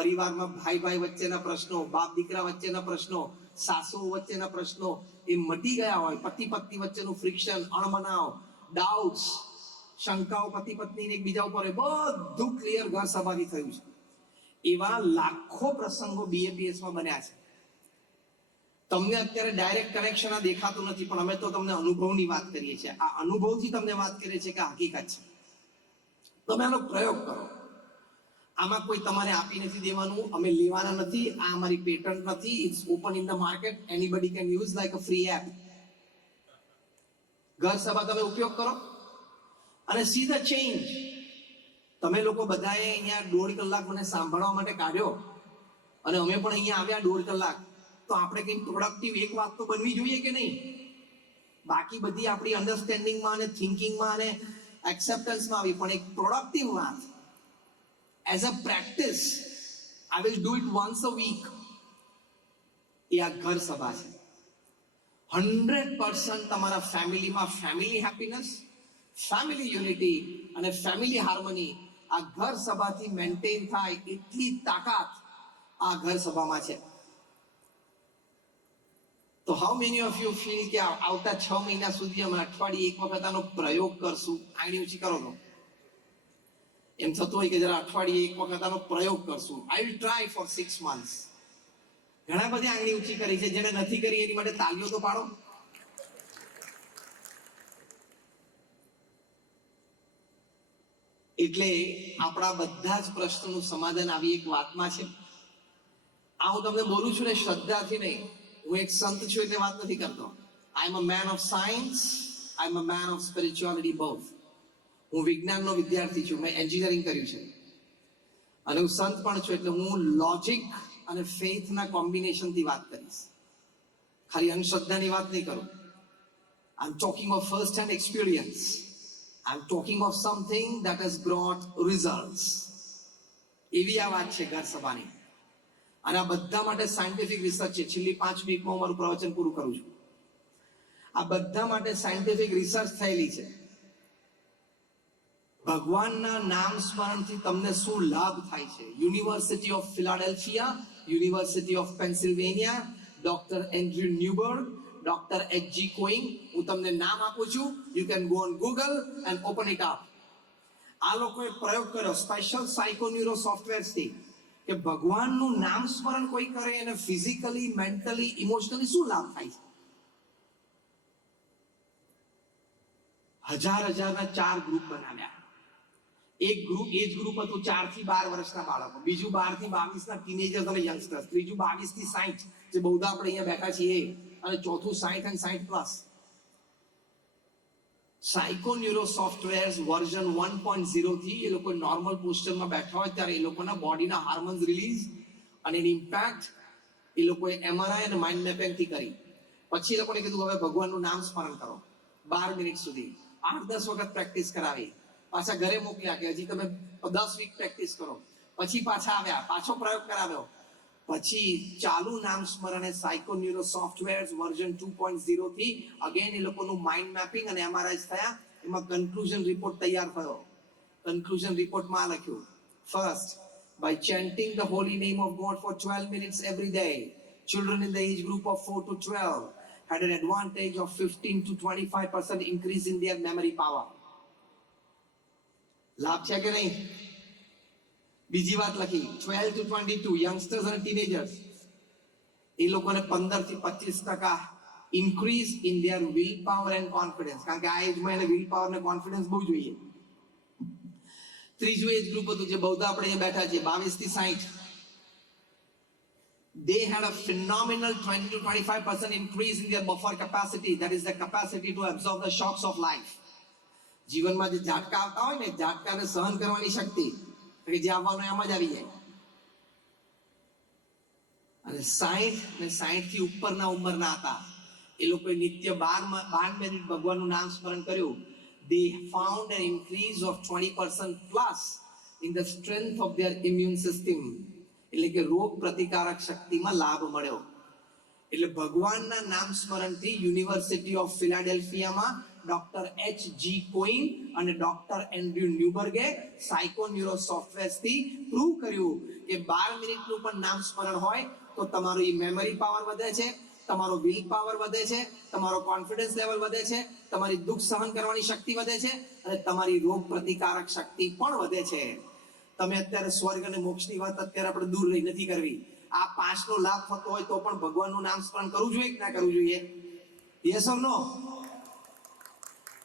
પરિવારમાં ભાઈ ભાઈ વચ્ચેના પ્રશ્નો, બાપ દીકરા વચ્ચેના પ્રશ્નો સાસુ વચ્ચેના પ્રશ્નો એ મટી ગયા હોય. પતિ પત્ની વચ્ચેનું ફ્રિક્શન અણમનાવ ડાઉટ્સ શંકાઓ પતિ પત્ની એકબીજા ઉપર બધું ક્લિયર ઘર સમાધિ થયું છે. એવા લાખો પ્રસંગો બીએપીએસમાં બન્યા છે. તમને અત્યારે ડાયરેક્ટ કનેક્શન આ દેખાતું નથી, પણ અમે તો તમને અનુભવની વાત કરીએ છીએ. આ અનુભવથી તમને વાત કરીએ છીએ કે હકીકત છે. તમે આનો પ્રયોગ કરો. આમાં કોઈ તમારે આપી નથી દેવાનું, અમે લેવાના નથી, આ અમારી પેટન્ટ નથી it's open in the market anybody can use like a free app ઘર સભા તમે ઉપયોગ કરો. અને સી ધ ચેન્જ તમે લોકો બધાએ અહીંયા દોઢ કલાક મને સાંભળવા માટે કાઢ્યો. અને અમે પણ અહીંયા આવ્યા દોઢ કલાક. તો આપણે કંઈક પ્રોડક્ટિવ એક વાત તો બનવી જોઈએ કે નહીં? બાકી બધી આપણી અન્ડરસ્ટેન્ડિંગમાં અને થિંકિંગમાં અને એક્સેપ્ટન્સમાં આવી. પણ એક પ્રોડક્ટિવ વાત. As a practice I will do it once a week એ આ ઘર સભા છે હંડ્રેડ પર્સન્ટ તમારા ફેમિલીમાં ફેમિલી હેપીનેસ ફેમિલી યુનિટી અને ફેમિલી હાર્મની આ ઘર સભાથી મેન્ટેન થાય એટલી તાકાત આ ઘર સભામાં છે તો how many of you feel કે આવતા છ મહિના સુધી અમે અઠવાડિયે એક વખત આનો પ્રયોગ કરશું આણી ઓછી કરો તો એમ થતું હોય કે જરા અઠવાડિયે એક વખત આનો પ્રયોગ કરશું. I will try for six months ઘણા બધી આંગળી ઊંચી કરી છે જેને નથી કરી એની માટે તાલીઓ તો પાડો. એટલે આપણા બધા જ પ્રશ્નોનું સમાધાન આવી એક વાતમાં છે. આ હું તમને બોલું છું ને શ્રદ્ધાથી નહીં, હું એક સંત છું એટલે વાત નથી કરતો. I am a man of science I am a man of spirituality both હું વિજ્ઞાનનો વિદ્યાર્થી છું, મેં એન્જિનિયરિંગ કર્યું છે. અને હું સંત પણ છું, એટલે હું લોજિક અને ફેથના કોમ્બિનેશનથી વાત કરીશ. ખાલી અંધશ્રદ્ધાની વાત નહીં કરું. I am talking of first hand experience I am talking of something that has brought result એવી આ વાત છે ઘર સભાની. અને આ બધા માટે સાયન્ટિફિક રિસર્ચ છે. છેલ્લી પાંચ વીકમાં મારું પ્રવચન પૂરું કરું છું. આ બધા માટે સાયન્ટિફિક રિસર્ચ થયેલી છે. ભગવાનના નામ સ્મરણથી તમને શું લાભ થાય છે? University of Philadelphia university of Pennsylvania doctor Andrew Newberg doctor H G Koenig હું તમને નામ આપું છું. You can go on Google and open it up આ લોકોએ પ્રયોગ કર્યો સ્પેશિયલ સાયકોન્યુરો સોફ્ટવેરથી કે ભગવાનનું નામ સ્મરણ કોઈ કરે એને ફિઝિકલી મેન્ટલી ઇમોશનલી શું લાભ થાય છે? હજાર હજારના ચાર ગ્રુપ બનાવ્યા. એક ગ્રુપ એજ ગ્રુપ હતું ચારથી બાર વર્ષના બાળકો. બીજું બારથી બાવીસ ના ટીનેજર્સ અને યંગસ્ટર્સ ત્રીજું બાવીસથી સાઠ જે બહુધા આપણે અહીંયા બેઠા છીએ. અને ચોથું સાઈઠ અને સાઠ plus psychoneuro software version one point zero થી એ લોકો નોર્મલ પોસ્ટરમાં બેઠા હોય ત્યારે એ લોકોના બોડીના હાર્મોન્સ રિલીઝ અને એની ઇમ્પેક્ટ એ લોકોએ એમઆરઆઈ અને માઇન્ડ મેપિંગથી કરી. પછી એ લોકોને કીધું, હવે ભગવાનનું નામ સ્મરણ કરો. બાર મિનિટ સુધી. આઠ દસ વખત પ્રેક્ટિસ કરાવી. પાછા ઘરે મોકલ્યા કે હજી તમે દસ વીક પ્રેક્ટિસ કરો. પછી પાછા આવ્યા. પાછો પ્રયોગ કરાવ્યો. પછી ચાલુ નામ સ્મરણે psychoneuro software version two point zero થી અગેન એ લોકોનું માઇન્ડ મેપિંગ અને એમઆરઆઈ થયા. એમાં કન્ક્લુઝન રિપોર્ટ તૈયાર થયો. કન્ક્લુઝન રિપોર્ટમાં લખ્યું. First by chanting the holy name of God for 12 minutes every day. Children in the age group of 4 to 12 had an advantage of 15 to 25 percent increase in their memory power. લાભ છે કે નહીં? બીજી વાત લખી twelve to twenty two youngsters અને teenagers એ લોકોને પંદરથી પચીસ ટકા increase in their will power and confidence કારણ કે આ એજમાં એને વિલ પાવર ને કોન્ફિડન્સ બહુ જોઈએ. ત્રીજું એજ ગ્રુપ હતું જે બૌદ્ધ આપણે જે બેઠા છે બાવીસથી સાઠ they had a phenomenal 20 to 25 percent increase in their buffer capacity. That is the capacity to absorb the shocks of life. જીવનમાં જે ઝાટકા આવતા હોય ને ઝાટકાને સહન કરવાની શક્તિ કે જે આવવાનો એમ જ આવી જાય. અને સાઠ ને સાઠથી ઉપરના ઉંમરના હતા. એ લોકોએ નિત્ય બાર બાર મિનિટ ભગવાનનું નામ સ્મરણ કર્યું. They found an increase of 20% plus in the strength of their immune system. એટલે કે રોગ પ્રતિકારક શક્તિમાં લાભ મળ્યો. એટલે ભગવાનના નામ સ્મરણથી યુનિવર્સિટી ઓફ ફિલાડેલ્ફિયામાં ડોક્ટર એચ જી કોઈન અને ડોક્ટર એન્ડ્રુ ન્યુબર્ગે સાયકો ન્યુરો સોફ્ટવેરથી પ્રૂવ કર્યું કે બાર મિનિટનું પણ નામ સ્મરણ હોય તો તમારું એ મેમરી પાવર વધે છે, તમારો વિલ પાવર વધે છે, તમારો કોન્ફિડન્સ લેવલ વધે છે, તમારી દુઃખ સહન કરવાની શક્તિ વધે છે અને તમારી રોગ પ્રતિકારક શક્તિ પણ વધે છે. તમે અત્યારે સ્વર્ગ અને મોક્ષની વાત અત્યારે આપણે દૂર રહી, નથી કરવી. આ પાંચનો લાભ થતો હોય તો પણ ભગવાનનું નામ સ્મરણ કરવું જોઈએ કે ના કરવું જોઈએ? યસ ઓર નો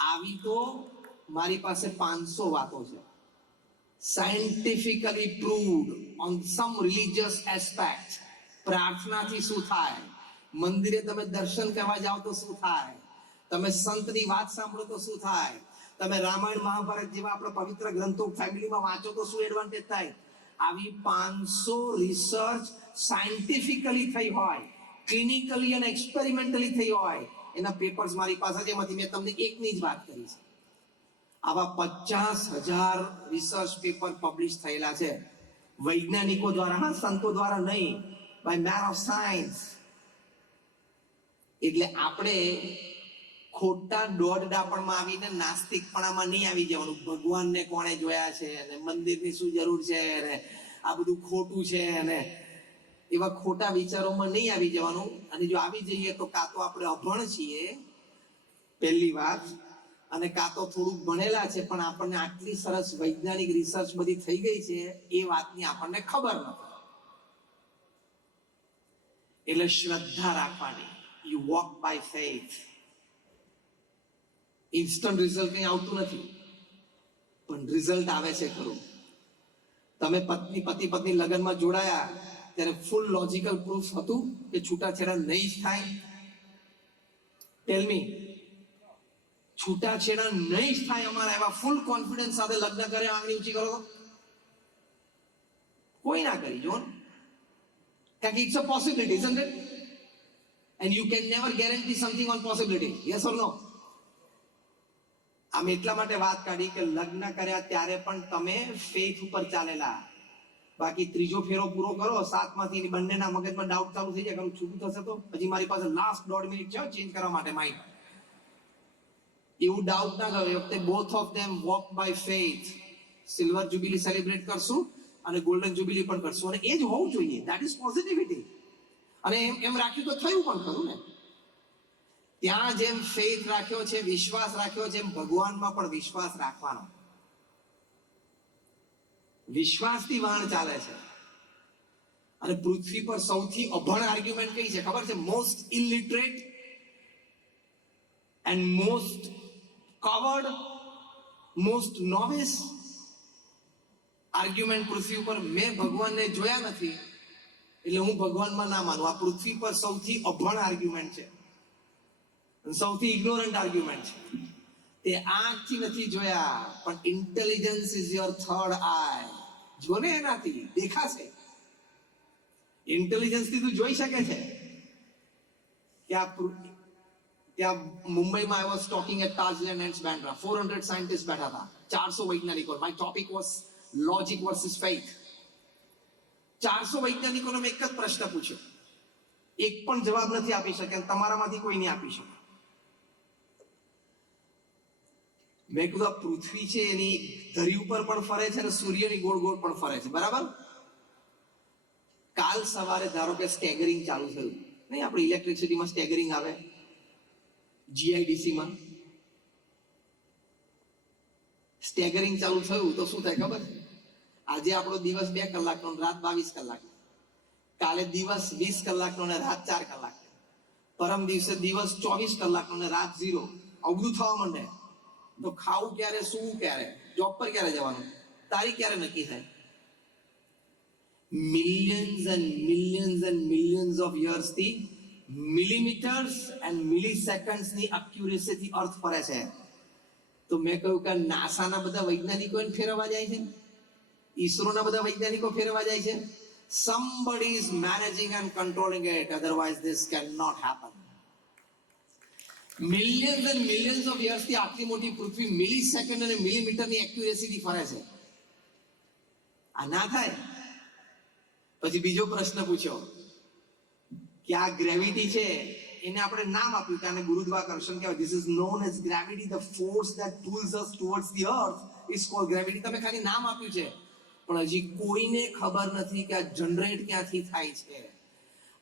આવી તો મારી પાસે પાંચસો વાતો છે. Scientifically proved on some religious aspect પ્રાર્થનાથી શું થાય? મંદિરે તમે દર્શન કરવા જાઓ તો શું થાય? તમે સંતની વાત સાંભળો તો શું થાય? તમે રામાયણ મહાભારત જેવા આપણા પવિત્ર ગ્રંથો ફેમિલીમાં વાંચો તો શું એડવાન્ટેજ થાય? આવી પાંચસો રિસર્ચ સાયન્ટિફિકલી થઈ હોય ક્લિનિકલી અને એક્સપેરિમેન્ટલી થઈ હોય એના પેપર્સ મારી પાસે છે એમાંથી મેં તમને એકની જ વાત કરી છે. આવા પચાસ હજાર રિસર્ચ પેપર પબ્લિશ થયેલા છે. વૈજ્ઞાનિકો દ્વારા, હા, સંતો દ્વારા નહીં બાય મેન ઓફ સાયન્સ એટલે આપણે ખોટા દોઢ ડાપણમાં આવીને નાસ્તિકપણામાં નહીં આવી જવાનું. ભગવાનને કોણે જોયા છે, અને મંદિરની શું જરૂર છે, અને આ બધું ખોટું છે, અને એવા ખોટા વિચારોમાં નહીં આવી જવાનું. અને જો આવી જઈએ તો કાં તો આપણે અભણ છીએ, પહેલી વાત. અને કાં તો થોડુંક ભણેલા છે, પણ આપણને આટલી સરસ વૈજ્ઞાનિક રિસર્ચ બધી થઈ ગઈ છે, એ વાતની આપણને ખબર નથી. એટલે શ્રદ્ધા રાખવાની. You walk by faith instant result કંઈ આવતું નથી. પણ રિઝલ્ટ આવે છે ખરું. તમે પત્ની, પતિ, પત્ની લગ્નમાં જોડાયા ત્યારે ફૂલ લોજિકલ પ્રૂફ હતું કે છૂટાછેડા નહીં જ થાય. ટેલ મી છૂટાછેડા નહીં થાય અમારા એવા ફૂલ કોન્ફિડન્સ સાથે લગ્ન કરે આંગળી ઊંચી કરો કોઈ ના કરી જો ને. કારણ કે it's a possibility isn't it and you can never guarantee something on possibility. Yes or no? આમ એટલા માટે વાત કાઢી કે લગ્ન કર્યા ત્યારે પણ તમે ફેથ ઉપર ચાલેલા. બાકી ત્રીજો ફેરો પૂરો કરો, સાતમાંથી બંનેના મગજમાં ડાઉટ ચાલુ થઈ જાય કે છૂટું થશે તો? હજી મારી પાસે લાસ્ટ દોઢ મિનિટ છે ચેન્જ કરવા માટે માઇન્ડ એવું ડાઉટ ના કરો. એ વખતે both of them walk by faith silver jubilee celebrate કરશું અને ગોલ્ડન જ્યુબિલી પણ કરશું. અને એ જ હોવું જોઈએ. દેટ ઇઝ પોઝિટિવિટી અને એમ એમ રાખ્યું તો થયું પણ ખરું ને? ત્યાં જેમ ફેથ રાખ્યો છે, વિશ્વાસ રાખ્યો છે, એમ ભગવાનમાં પણ વિશ્વાસ રાખવાનો. વિશ્વાસથી વાણ ચાલે છે. અને પૃથ્વી પર સૌથી અભણ આર્ગ્યુમેન્ટ કઈ છે? ખબર છે? Most illiterate and most coward most novice argument પૃથ્વી ઉપર મેં ભગવાનને જોયા નથી. એટલે હું ભગવાનમાં ના માનું. આ પૃથ્વી પર સૌથી અભણ આર્ગ્યુમેન્ટ છે. સૌથી ઇગ્નોરન્ટ આર્ગ્યુમેન્ટ છે. તે આંખથી નથી જોયા, પણ intelligence is your third eye જો ને એનાથી, દેખાશે. ઇન્ટેલિજન્સથી તું જોઈ શકે છે. ત્યાં ત્યાં મુંબઈમાં I was talking at Taj Lands end Bandra four hundred scientist બેઠા હતા. ચારસો વૈજ્ઞાનિકો. My topic was logic versus faith ચારસો વૈજ્ઞાનિકોને મેં એક જ પ્રશ્ન પૂછ્યો. એક પણ જવાબ નથી આપી શકે તમારામાંથી કોઈ નહીં આપી શકે. મેં કીધું પૃથ્વી છે એની ધરી ઉપર પણ ફરે છે અને સૂર્યની ગોળ ગોળ પણ ફરે છે. બરાબર? કાલ સવારે ધારો કે સ્ટેગરિંગ ચાલુ થયું. નહીં, આપણે ઇલેક્ટ્રિસિટીમાં સ્ટેગરિંગ આવે? જીઆઈડીસીમાં સ્ટેગરિંગ ચાલુ થયું તો શું થાય ખબર? આજે આપણો દિવસ બે કલાકનો રાત બાવીસ કલાકનો કાલે દિવસ વીસ કલાકનો ને રાત ચાર કલાક. પરમ દિવસે દિવસ ચોવીસ કલાકનો ને રાત ઝીરો. અવધું થવા માંડે. તો ખાવું ક્યારે, સૂવું ક્યારે? જોબ પર ક્યારે જવાનું? તારીખ ક્યારે નક્કી થાય? Millions and millions and millions of યર્સથી millimetres and મિલી સેકન્ડ્સની એક્યુરેસી થી અર્થ ફરે છે. તો મેં કહ્યું કે નાસાના બધા વૈજ્ઞાનિકો એને ફેરવવા જાય છે? ઈસરોના બધા વૈજ્ઞાનિકો ફેરવવા જાય છે? Somebody is managing and controlling it, otherwise this cannot happen. Millions and millions of યર્સથી આટલી મોટી પૃથ્વી મિલી સેકન્ડ અને મિલીમીટરની એક્યુરેસી થી ફરે છે. આ ના થાય? પછી બીજો પ્રશ્ન પૂછ્યો. કે આ ગ્રેવિટી છે, એને આપણે નામ આપ્યું કે આને ગુરુત્વાકર્ષણ કહેવાય. This is known as gravity the force that pulls us towards the earth is called gravity તમે ખાલી નામ આપ્યું છે. પણ હજી કોઈને ખબર નથી કે આ જનરેટ ક્યાંથી થાય છે.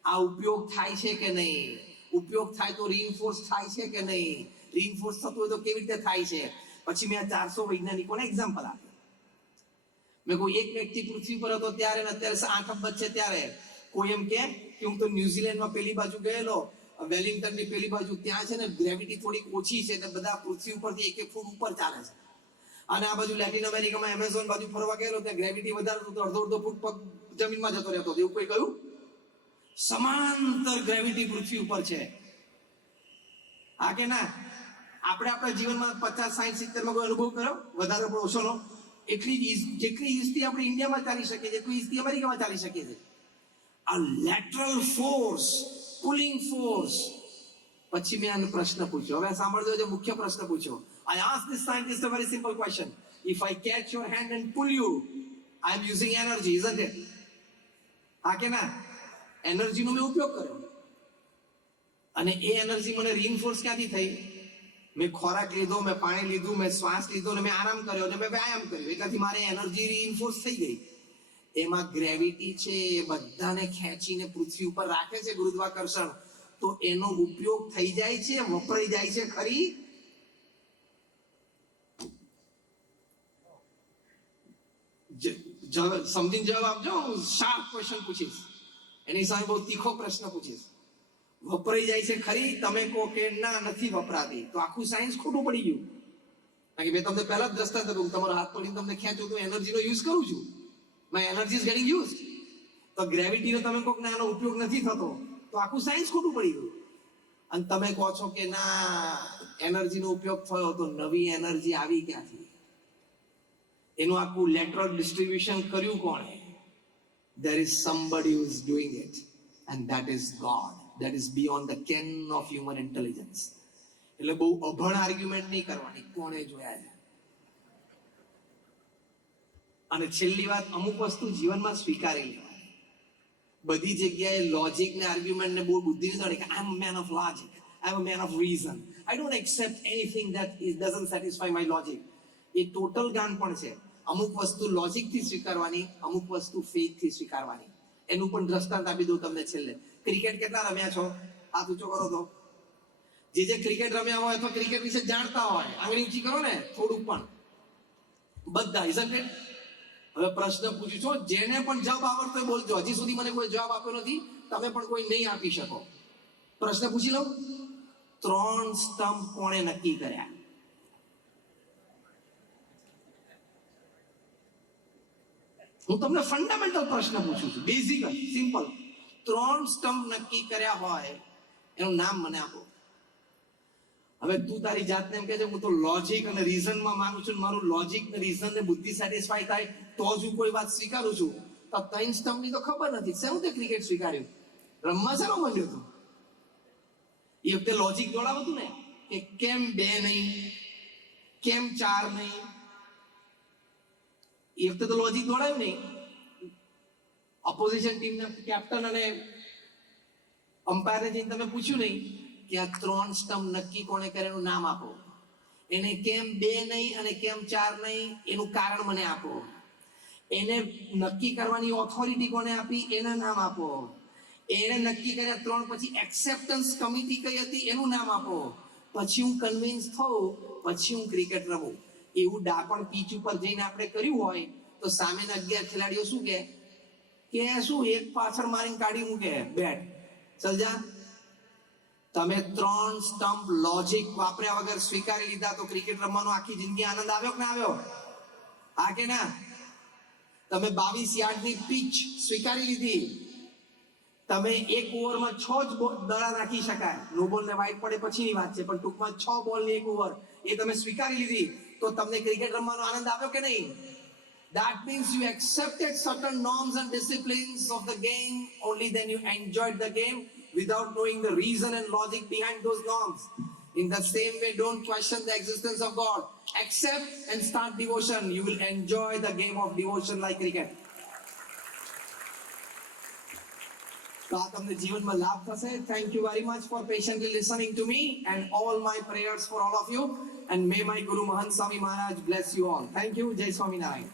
આ ઉપયોગ થાય છે કે નહીં? ઉપયોગ થાય તો રીઇન્ફોર્સ થાય છે કે નહીં? રીઇન્ફોર્સ થતું હોય તો કેવી રીતે થાય છે? પછી મેં ચારસો વૈજ્ઞાનિકોને એક્ઝામ્પલ આપ્યું મેં કોઈ એક વ્યક્તિ પૃથ્વી પર હતો ત્યારે ને અત્યારે આઠ અબજ છે ત્યારે. કોઈ એમ કે હું તો ન્યુઝીલેન્ડમાં પેલી બાજુ ગયેલો વેલિંગ્ટનની પેલી બાજુ ત્યાં છે ને ગ્રેવિટી થોડીક ઓછી છે એટલે બધા પૃથ્વી ઉપરથી એક એક ફૂટ ઉપર ચાલે છે. અને આ બાજુ લેટિન અમેરિકામાં એમેઝોન બાજુ ફરવા ગયેલો, ત્યાં ગ્રેવિટી વધારે અડધો અડધો ફૂટ પગ જમીનમાં જતો રહેતો હતો. એવું કોઈ કહ્યું? સમાંતર ગ્રેવિટી પૃથ્વી ઉપર છે. હા કે ના? આપણે આપણા જીવનમાં પચાસ, સાહીઠ સિત્તેરમાં કોઈ અનુભવ કર્યો? વધારે પણ ઓછો એટલી જેટલી ઈઝથી આપણે ઇન્ડિયામાં ચાલી શકીએ છીએ, એટલી ઈઝથી અમેરિકામાં ચાલી શકીએ છીએ. આ લેટરલ ફોર્સ પુલિંગ ફોર્સ પછી મેં આનો પ્રશ્ન પૂછ્યો. હવે સાંભળજો, જે મુખ્ય પ્રશ્ન પૂછ્યો. I ask this scientist a very simple question if I catch your hand and pull you I am using energy isn't it હા કે ના? એનર્જીનો મેં ઉપયોગ કર્યો. અને એ એનર્જી મને રીઇન્ફોર્સ ક્યાંથી થઈ? મેં ખોરાક લીધો, મેં પાણી લીધું, મેં શ્વાસ લીધો અને મેં આરામ કર્યો અને મેં વ્યાયામ કર્યો. એનાથી મારે એનર્જી રીઇન્ફોર્સ થઈ ગઈ. એમાં ગ્રેવિટી છે, એ બધાને ખેંચીને પૃથ્વી ઉપર રાખે છે ગુરુત્વાકર્ષણ. તો એનો ઉપયોગ થઈ જાય છે, વપરાઈ જાય છે ખરી? સમજીને જવાબ આપજો શાર્પ ક્વેશ્ચન પૂછીશ. એની સામે બહુ તીખો પ્રશ્ન પૂછીશ વપરાઈ જાય છે ખરી, તમે કહો કે ના, નથી વપરાતી. તો આખું સાયન્સ ખોટું પડી ગયું. કારણ કે મેં તમને પહેલા જ દ્રષ્ટાંત કે તમારો હાથ પડીને તમને ખેંચું તો એનર્જીનો યુઝ કરું છું. My energy is getting use તો ગ્રેવિટીનો તમે કહો કે ના, આનો ઉપયોગ નથી થતો. તો આખું સાયન્સ ખોટું પડી ગયું. અને તમે કહો છો કે ના એનર્જીનો ઉપયોગ થયો તો નવી એનર્જી આવી ક્યાંથી? એનું આખું લેટરલ ડિસ્ટ્રીબ્યુશન કર્યું કોણે? There is somebody who is doing it, and that is god. That is beyond the ken of human intelligence. એટલે બહુ અભણ આર્ગ્યુમેન્ટ નહીં કરવાની. કોણે જોયા છે? અને છેલ્લી વાત અમુક વસ્તુ જીવનમાં સ્વીકારી લેવાની. બધી જગ્યાએ લોજિક ને આર્ગ્યુમેન્ટ ને બહુ બુદ્ધિ નથી કે I am man of logic I am man of reason I don't accept anything that is doesn't satisfy my logic A total ગાન પણ છે. અમુક વસ્તુ લોજિકથી સ્વીકારવાની, અમુક વસ્તુ ફેથથી સ્વીકારવાની. એનું પણ દ્રષ્ટાંત આપી દઉં તમને છેલ્લે. ક્રિકેટ કેટલા રમ્યા છો? હાથ ઊંચો કરો તો. જે જે ક્રિકેટ રમ્યા હોય અથવા ક્રિકેટ વિશે જાણતા હોય, આંગળી ઊંચી કરો ને, થોડુંક પણ. બધા isn't ઇટ હવે પ્રશ્ન પૂછું છો જેને પણ જવાબ આવડતો બોલજો. હજી સુધી મને કોઈ જવાબ આપ્યો નથી, તમે પણ કોઈ નહીં આપી શકો. પ્રશ્ન પૂછી લઉં. ત્રણ સ્તંભ કોણે નક્કી કર્યા? હું તમને ફંડામેન્ટલ પ્રશ્ન પૂછું છું. બેઝિક સિમ્પલ ત્રણ સ્તંભ નક્કી કર્યા હોય, એનું નામ મને આપો. હવે તું તારી જાતને એમ કહે છે, હું તો લોજિક અને રીઝનમાં માંગુ છું મારું લોજિક ને રીઝન ને બુદ્ધિ સેટિસ્ફાય થાય તો જ હું કોઈ વાત સ્વીકારું છું. તો ત્રણ સ્તંભની તો ખબર નથી. શું તે ક્રિકેટ સ્વીકાર્યું? રમવા શેનો માંડ્યો તું? એ વખતે લોજિક દોડાવતું ને કે કેમ બે નહીં? કેમ ચાર નહીં? એ વખતે તો લોજિક દોડાયું નહીં ઓપોઝિશન ટીમના કેપ્ટન અને અમ્પાયરને જઈને તમે પૂછ્યું નહીં કે આ ત્રણ સ્ટમ્પ નક્કી કોણે કરે એનું નામ આપો. એને કેમ બે નહીં અને કેમ ચાર નહીં એનું કારણ મને આપો. એને નક્કી કરવાની ઓથોરિટી કોને આપી એના નામ આપો. એને નક્કી કર્યા ત્રણ પછી એક્સેપ્ટન્સ કમિટી કઈ હતી એનું નામ આપો. પછી હું કન્વિન્સ થઉં, પછી હું ક્રિકેટ રમું. એવું ડાપણ પીચ ઉપર જઈને આપણે કર્યું હોય, તો સામેના અગિયાર ખેલાડીઓ શું કે કે શું, એક પાછળ મારીને કાઢી મૂકે? બેટ. સલજા તમે ત્રણ સ્ટમ્પ લોજિક વાપર્યા વગર સ્વીકારી લીધા તો ક્રિકેટ રમવાનો આખી જિંદગી આનંદ આવ્યો કે ના આવ્યો? હા કે ના? તમે બાવીસ યાર્ડની પીચ સ્વીકારી લીધી. તમે એક ઓવરમાં છ જ દડા નાખી શકાય. નો બોલ ને વાઇટ પડે પછીની વાત છે, પણ ટૂંકમાં છ બોલની એક ઓવર એ તમે સ્વીકારી લીધી. તો તમને ક્રિકેટ રમવાનો આનંદ આવ્યો કે નહીં means you accepted certain norms and disciplines of the game, only then you enjoyed the game without knowing the reason and logic behind those norms. In the same way, don't question the existence of God. Accept and start devotion. You will enjoy the game of devotion like cricket. તો આ તમને જીવનમાં લાભ થશે thank you very much for patiently listening to me and all my prayers for all of you and may my Guru Mahan Swami Maharaj bless you all. Thank you, Jai Swami Narayan.